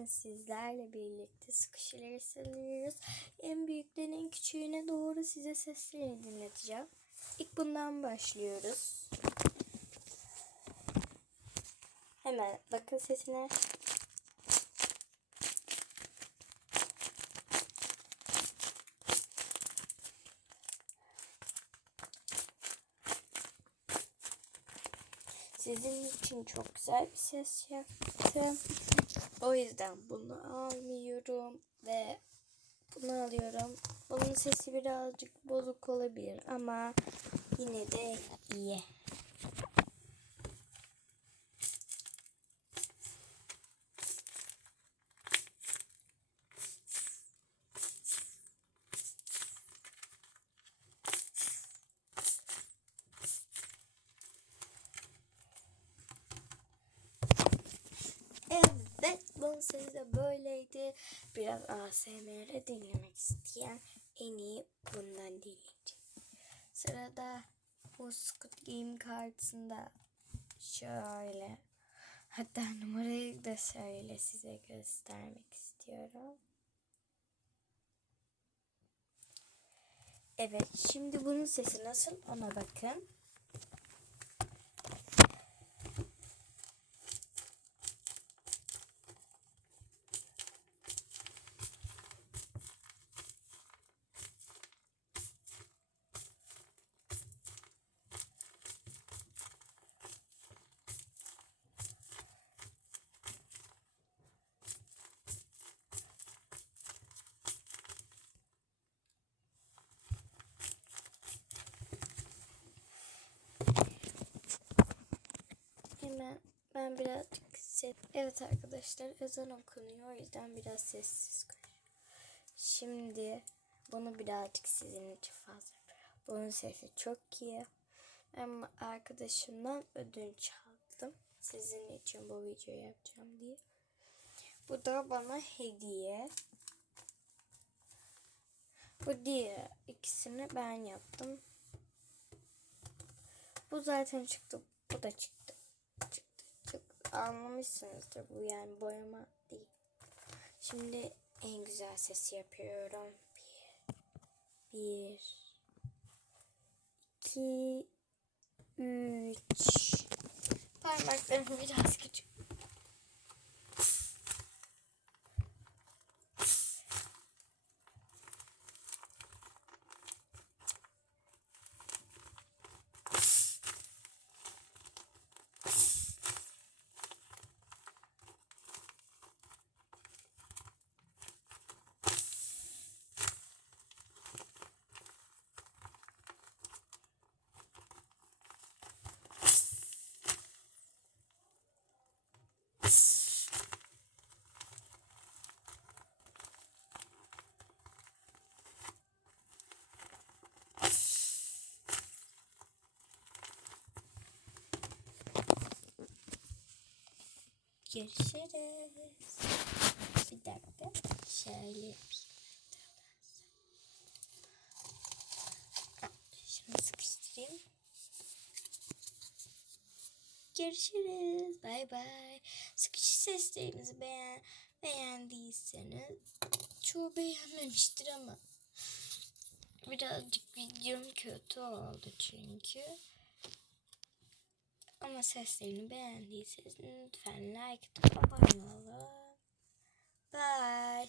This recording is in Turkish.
bugün sizlerle birlikte sıkışıları sanıyoruz. En büyükten en küçüğüne doğru size seslerini dinleteceğim. İlk bundan başlıyoruz. Hemen bakın sesine. Sizin için çok güzel bir ses yaptım. O yüzden bunu almıyorum ve bunu alıyorum. Bunun sesi birazcık bozuk olabilir ama yine de iyi. Sesi de böyleydi. Biraz ASMR dinlemek isteyen en iyi bundan dinleyecek. Sırada bu Squid Game kartında şöyle hatta numarayı da şöyle size göstermek istiyorum. Evet, şimdi bunun sesi nasıl ona bakın. Hemen ben birazcık ses... Evet arkadaşlar ezan okunuyor o yüzden biraz sessiz konuş. Şimdi bunu birazcık sizin için fazla. Bunun sesi çok iyi. Ben arkadaşımdan ödünç aldım. Sizin için bu videoyu yapacağım diye. Bu da bana hediye. Bu diye ikisini ben yaptım. Bu zaten çıktı. Bu da. Çıktı. Anlamışsınızdır bu yani boyama değil. Şimdi en güzel sesi yapıyorum. Bir. Bir. iki, Üç. Parmaklarım biraz küçük. Görüşürüz. Bir dakika. Şöyle yapayım. Şunu sıkıştırayım. Görüşürüz. Bay bay. Sıkıcı seslerimizi beğen beğendiyseniz çoğu beğenmemiştir ama birazcık videom kötü oldu çünkü. Ama seslerini beğendiyseniz lütfen like atıp abone olun. Bye.